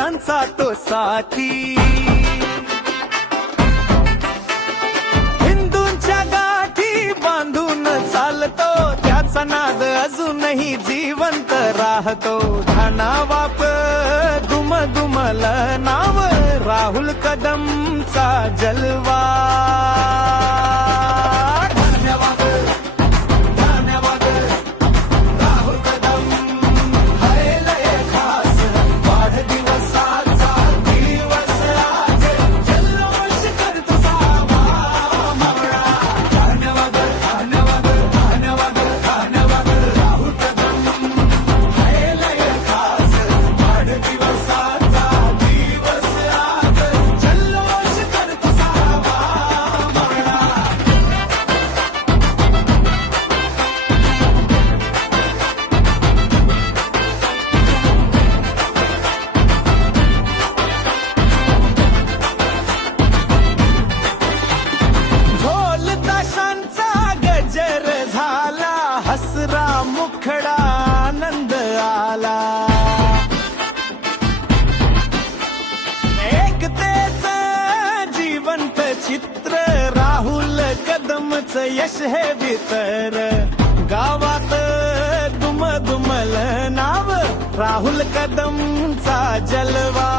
मित्रांचा तो साथी. हिंदूंच्या गाठी बांधून चालतो त्याचा नाद अजूनही जिवंत राहतो. धना वाप दुम दुमल नाव राहुल कदमचा जलवा. चित्र राहुल कदमच यश हे भीतर गावात दुम दुमल नाव राहुल कदमचा जलवा.